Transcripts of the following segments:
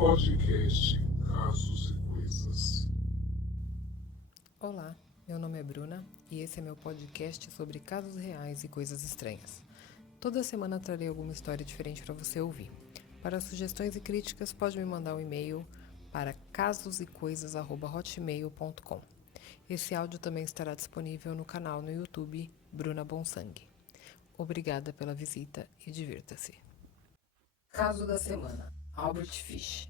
Podcast Casos e Coisas. Olá, meu nome é Bruna e esse é meu podcast sobre casos reais e coisas estranhas. Toda semana trarei alguma história diferente para você ouvir. Para sugestões e críticas, pode me mandar um e-mail para casosecoisas@hotmail.com. Esse áudio também estará disponível no canal no YouTube Bruna Bonsangue. Obrigada pela visita e divirta-se. Caso da semana: Albert Fish.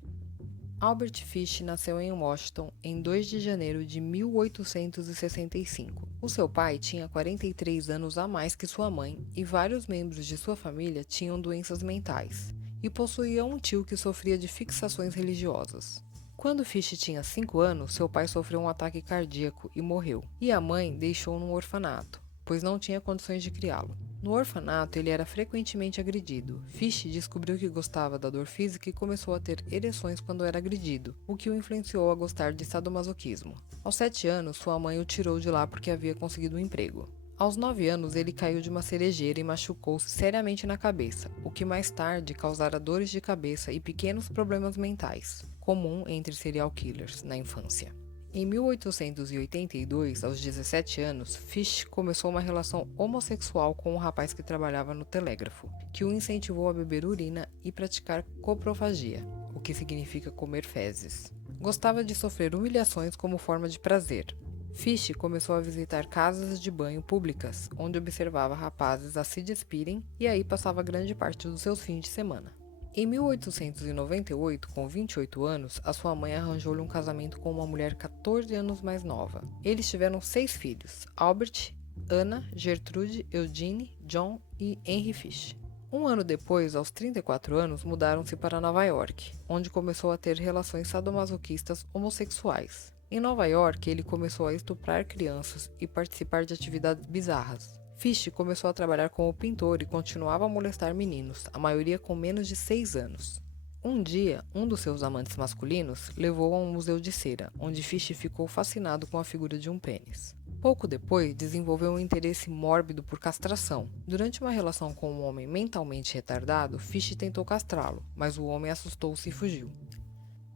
Albert Fish nasceu em Washington em 2 de janeiro de 1865. O seu pai tinha 43 anos a mais que sua mãe e vários membros de sua família tinham doenças mentais, e possuía um tio que sofria de fixações religiosas. Quando Fish tinha 5 anos, seu pai sofreu um ataque cardíaco e morreu, e a mãe deixou-o num orfanato, pois não tinha condições de criá-lo. No orfanato, ele era frequentemente agredido. Fish descobriu que gostava da dor física e começou a ter ereções quando era agredido, o que o influenciou a gostar de sadomasoquismo. Aos 7 anos, sua mãe o tirou de lá porque havia conseguido um emprego. Aos 9 anos, ele caiu de uma cerejeira e machucou-se seriamente na cabeça, o que mais tarde causara dores de cabeça e pequenos problemas mentais, comum entre serial killers na infância. Em 1882, aos 17 anos, Fish começou uma relação homossexual com um rapaz que trabalhava no telégrafo, que o incentivou a beber urina e praticar coprofagia, o que significa comer fezes. Gostava de sofrer humilhações como forma de prazer. Fish começou a visitar casas de banho públicas, onde observava rapazes a se despirem e aí passava grande parte dos seus fins de semana. Em 1898, com 28 anos, a sua mãe arranjou-lhe um casamento com uma mulher 14 anos mais nova. Eles tiveram 6 filhos: Albert, Anna, Gertrude, Eugene, John e Henry Fish. Um ano depois, aos 34 anos, mudaram-se para Nova York, onde começou a ter relações sadomasoquistas homossexuais. Em Nova York, ele começou a estuprar crianças e participar de atividades bizarras. Fish começou a trabalhar como pintor e continuava a molestar meninos, a maioria com menos de 6 anos. Um dia, um dos seus amantes masculinos levou-o a um museu de cera, onde Fish ficou fascinado com a figura de um pênis. Pouco depois, desenvolveu um interesse mórbido por castração. Durante uma relação com um homem mentalmente retardado, Fish tentou castrá-lo, mas o homem assustou-se e fugiu.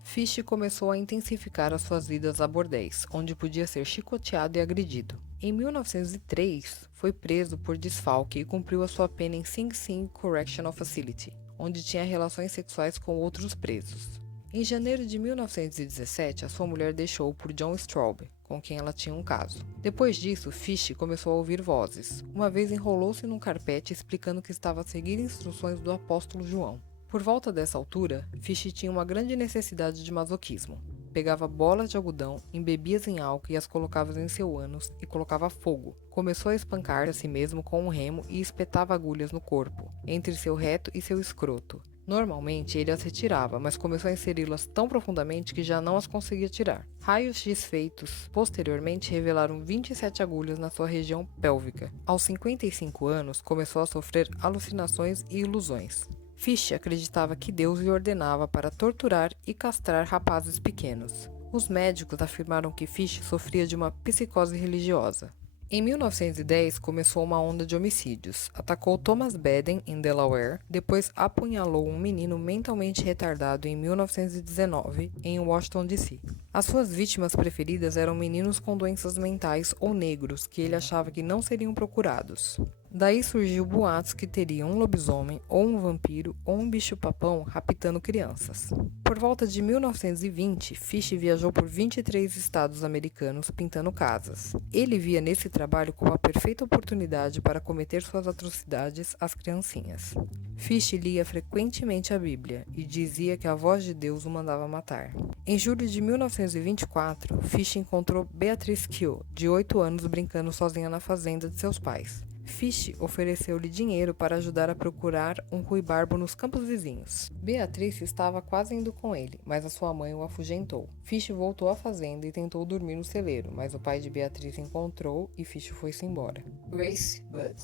Fish começou a intensificar as suas idas a bordéis, onde podia ser chicoteado e agredido. Em 1903, foi preso por desfalque e cumpriu a sua pena em Sing Sing Correctional Facility, onde tinha relações sexuais com outros presos. Em janeiro de 1917, a sua mulher deixou-o por John Straub, com quem ela tinha um caso. Depois disso, Fish começou a ouvir vozes. Uma vez enrolou-se num carpete explicando que estava a seguir instruções do apóstolo João. Por volta dessa altura, Fish tinha uma grande necessidade de masoquismo. Pegava bolas de algodão, embebia-as em álcool e as colocava em seu ânus e colocava fogo. Começou a espancar a si mesmo com um remo e espetava agulhas no corpo, entre seu reto e seu escroto. Normalmente ele as retirava, mas começou a inseri-las tão profundamente que já não as conseguia tirar. Raios-X feitos posteriormente revelaram 27 agulhas na sua região pélvica. Aos 55 anos, começou a sofrer alucinações e ilusões. Fish acreditava que Deus lhe ordenava para torturar e castrar rapazes pequenos. Os médicos afirmaram que Fish sofria de uma psicose religiosa. Em 1910, começou uma onda de homicídios. Atacou Thomas Baden, em Delaware, depois apunhalou um menino mentalmente retardado em 1919, em Washington, D.C. As suas vítimas preferidas eram meninos com doenças mentais ou negros, que ele achava que não seriam procurados. Daí surgiu boatos que teria um lobisomem, ou um vampiro, ou um bicho-papão raptando crianças. Por volta de 1920, Fish viajou por 23 estados americanos pintando casas. Ele via nesse trabalho como a perfeita oportunidade para cometer suas atrocidades às criancinhas. Fish lia frequentemente a Bíblia e dizia que a voz de Deus o mandava matar. Em julho de 1924, Fish encontrou Beatrice Keogh, de 8 anos, brincando sozinha na fazenda de seus pais. Fish ofereceu-lhe dinheiro para ajudar a procurar um ruibarbo nos campos vizinhos. Beatrice estava quase indo com ele, mas a sua mãe o afugentou. Fish voltou à fazenda e tentou dormir no celeiro, mas o pai de Beatrice encontrou e Fish foi-se embora. Grace Budd.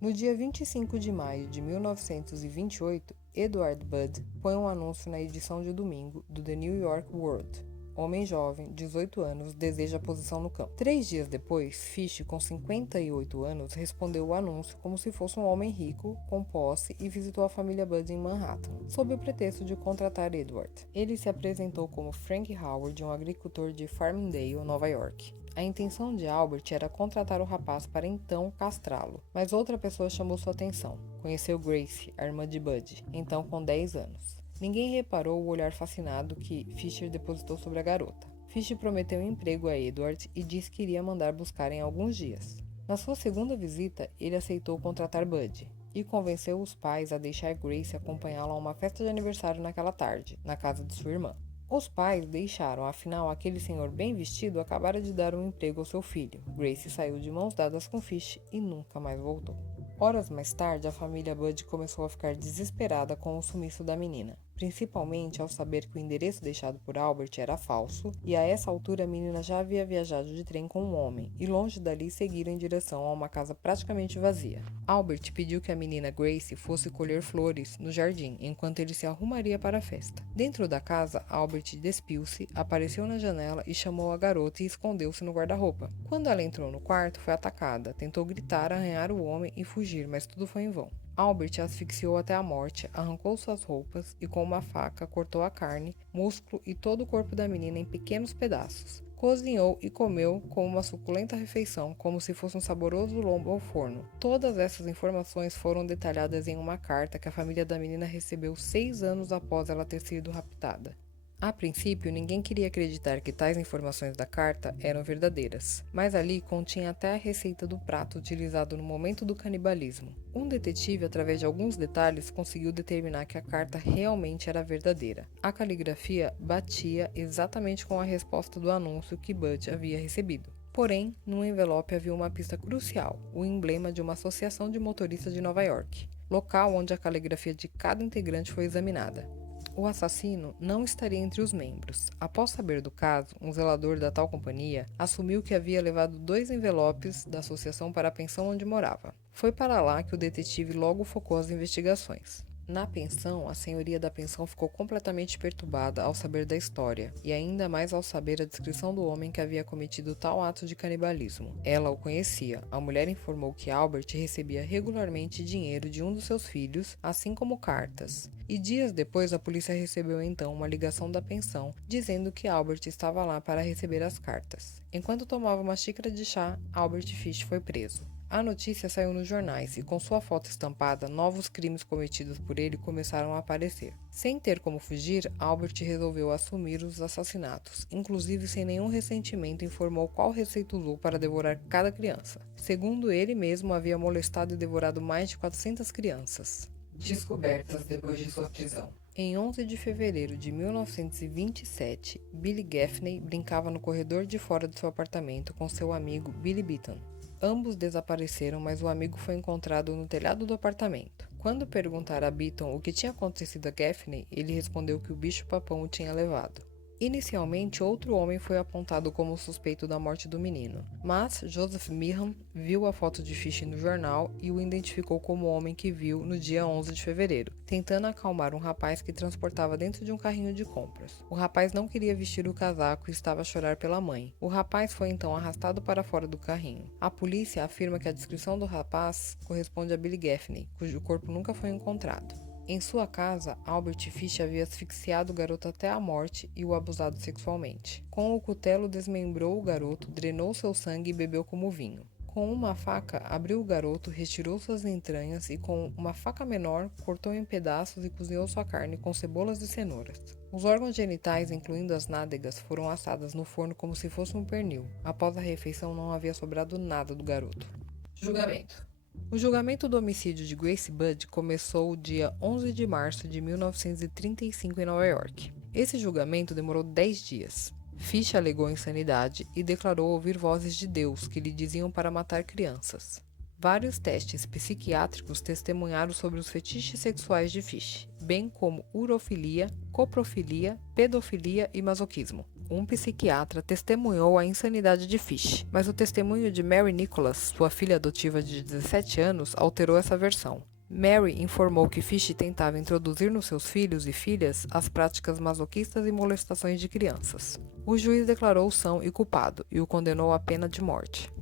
No dia 25 de maio de 1928, Edward Budd põe um anúncio na edição de domingo do The New York World, homem jovem, 18 anos, deseja posição no campo. 3 dias depois, Fish, com 58 anos, respondeu o anúncio como se fosse um homem rico, com posse, e visitou a família Bud em Manhattan, sob o pretexto de contratar Edward. Ele se apresentou como Frank Howard, um agricultor de Farmingdale, Nova York. A intenção de Albert era contratar o rapaz para então castrá-lo, mas outra pessoa chamou sua atenção. Conheceu Grace, a irmã de Bud, então com 10 anos. Ninguém reparou o olhar fascinado que Fisher depositou sobre a garota. Fisher prometeu um emprego a Edward e disse que iria mandar buscar em alguns dias. Na sua segunda visita, ele aceitou contratar Bud e convenceu os pais a deixar Grace acompanhá-lo a uma festa de aniversário naquela tarde, na casa de sua irmã. Os pais deixaram, afinal, aquele senhor bem vestido acabara de dar um emprego ao seu filho. Grace saiu de mãos dadas com Fish e nunca mais voltou. Horas mais tarde, a família Bud começou a ficar desesperada com o sumiço da menina, principalmente ao saber que o endereço deixado por Albert era falso e a essa altura a menina já havia viajado de trem com um homem e longe dali seguiram em direção a uma casa praticamente vazia. Albert pediu que a menina Grace fosse colher flores no jardim enquanto ele se arrumaria para a festa. Dentro da casa, Albert despiu-se, apareceu na janela e chamou a garota e escondeu-se no guarda-roupa. Quando ela entrou no quarto, foi atacada, tentou gritar, arranhar o homem e fugir, mas tudo foi em vão. Albert a asfixiou até a morte, arrancou suas roupas e com uma faca cortou a carne, músculo e todo o corpo da menina em pequenos pedaços. Cozinhou e comeu como uma suculenta refeição, como se fosse um saboroso lombo ao forno. Todas essas informações foram detalhadas em uma carta que a família da menina recebeu 6 anos após ela ter sido raptada. A princípio, ninguém queria acreditar que tais informações da carta eram verdadeiras, mas ali continha até a receita do prato utilizado no momento do canibalismo. Um detetive, através de alguns detalhes, conseguiu determinar que a carta realmente era verdadeira. A caligrafia batia exatamente com a resposta do anúncio que Bud havia recebido. Porém, no envelope havia uma pista crucial, o emblema de uma associação de motoristas de Nova York, local onde a caligrafia de cada integrante foi examinada. O assassino não estaria entre os membros. Após saber do caso, um zelador da tal companhia assumiu que havia levado 2 envelopes da associação para a pensão onde morava. Foi para lá que o detetive logo focou as investigações. Na pensão, a senhoria da pensão ficou completamente perturbada ao saber da história, e ainda mais ao saber a descrição do homem que havia cometido tal ato de canibalismo. Ela o conhecia. A mulher informou que Albert recebia regularmente dinheiro de um dos seus filhos, assim como cartas. E dias depois, a polícia recebeu então uma ligação da pensão, dizendo que Albert estava lá para receber as cartas. Enquanto tomava uma xícara de chá, Albert Fish foi preso. A notícia saiu nos jornais e, com sua foto estampada, novos crimes cometidos por ele começaram a aparecer. Sem ter como fugir, Albert resolveu assumir os assassinatos. Inclusive, sem nenhum ressentimento, informou qual receita usou para devorar cada criança. Segundo ele mesmo, havia molestado e devorado mais de 400 crianças. Descobertas depois de sua prisão. Em 11 de fevereiro de 1927, Billy Gaffney brincava no corredor de fora de seu apartamento com seu amigo Billy Beaton. Ambos desapareceram, mas o amigo foi encontrado no telhado do apartamento. Quando perguntaram a Beaton o que tinha acontecido a Gaffney, ele respondeu que o bicho-papão o tinha levado. Inicialmente, outro homem foi apontado como suspeito da morte do menino, mas Joseph Meehan viu a foto de Fish no jornal e o identificou como o homem que viu no dia 11 de fevereiro, tentando acalmar um rapaz que transportava dentro de um carrinho de compras. O rapaz não queria vestir o casaco e estava a chorar pela mãe. O rapaz foi então arrastado para fora do carrinho. A polícia afirma que a descrição do rapaz corresponde a Billy Gaffney, cujo corpo nunca foi encontrado. Em sua casa, Albert Fish havia asfixiado o garoto até a morte e o abusado sexualmente. Com o cutelo, desmembrou o garoto, drenou seu sangue e bebeu como vinho. Com uma faca, abriu o garoto, retirou suas entranhas e, com uma faca menor, cortou em pedaços e cozinhou sua carne com cebolas e cenouras. Os órgãos genitais, incluindo as nádegas, foram assadas no forno como se fosse um pernil. Após a refeição, não havia sobrado nada do garoto. Julgamento. O julgamento do homicídio de Grace Budd começou dia 11 de março de 1935 em Nova York. Esse julgamento demorou 10 dias. Fish alegou insanidade e declarou ouvir vozes de Deus que lhe diziam para matar crianças. Vários testes psiquiátricos testemunharam sobre os fetiches sexuais de Fish, bem como urofilia, coprofilia, pedofilia e masoquismo. Um psiquiatra testemunhou a insanidade de Fish, mas o testemunho de Mary Nicholas, sua filha adotiva de 17 anos, alterou essa versão. Mary informou que Fish tentava introduzir nos seus filhos e filhas as práticas masoquistas e molestações de crianças. O juiz declarou o são e culpado e o condenou à pena de morte.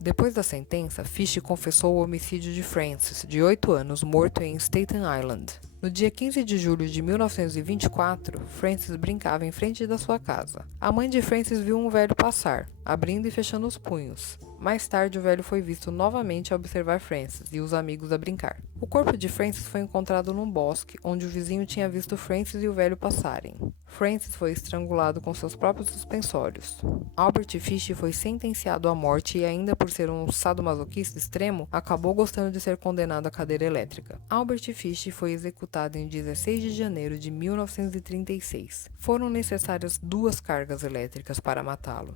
Depois da sentença, Fish confessou o homicídio de Francis, de 8 anos, morto em Staten Island. No dia 15 de julho de 1924, Francis brincava em frente da sua casa. A mãe de Francis viu um velho passar, abrindo e fechando os punhos. Mais tarde, o velho foi visto novamente a observar Francis e os amigos a brincar. O corpo de Francis foi encontrado num bosque, onde o vizinho tinha visto Francis e o velho passarem. Francis foi estrangulado com seus próprios suspensórios. Albert Fish foi sentenciado à morte e, ainda por ser um sadomasoquista extremo, acabou gostando de ser condenado à cadeira elétrica. Albert Fish foi executado em 16 de janeiro de 1936. Foram necessárias 2 cargas elétricas para matá-lo.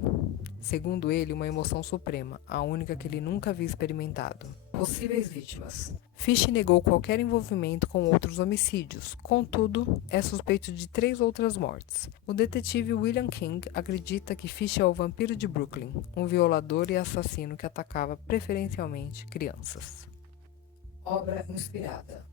Segundo ele, uma emoção suprema, a única que ele nunca havia experimentado. Possíveis vítimas. Fish negou qualquer envolvimento com outros homicídios, contudo, é suspeito de 3 outras mortes. O detetive William King acredita que Fish é o vampiro de Brooklyn, um violador e assassino que atacava preferencialmente crianças. Obra inspirada.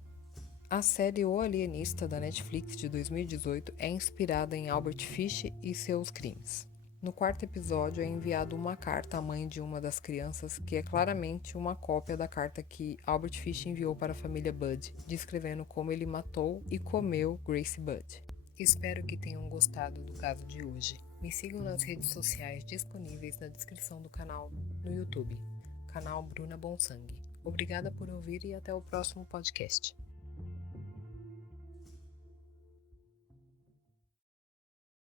A série O Alienista da Netflix de 2018 é inspirada em Albert Fish e seus crimes. No 4º episódio é enviado uma carta à mãe de uma das crianças que é claramente uma cópia da carta que Albert Fish enviou para a família Budd, descrevendo como ele matou e comeu Grace Budd. Espero que tenham gostado do caso de hoje. Me sigam nas redes sociais disponíveis na descrição do canal no YouTube, canal Bruna Bonsangue. Obrigada por ouvir e até o próximo podcast.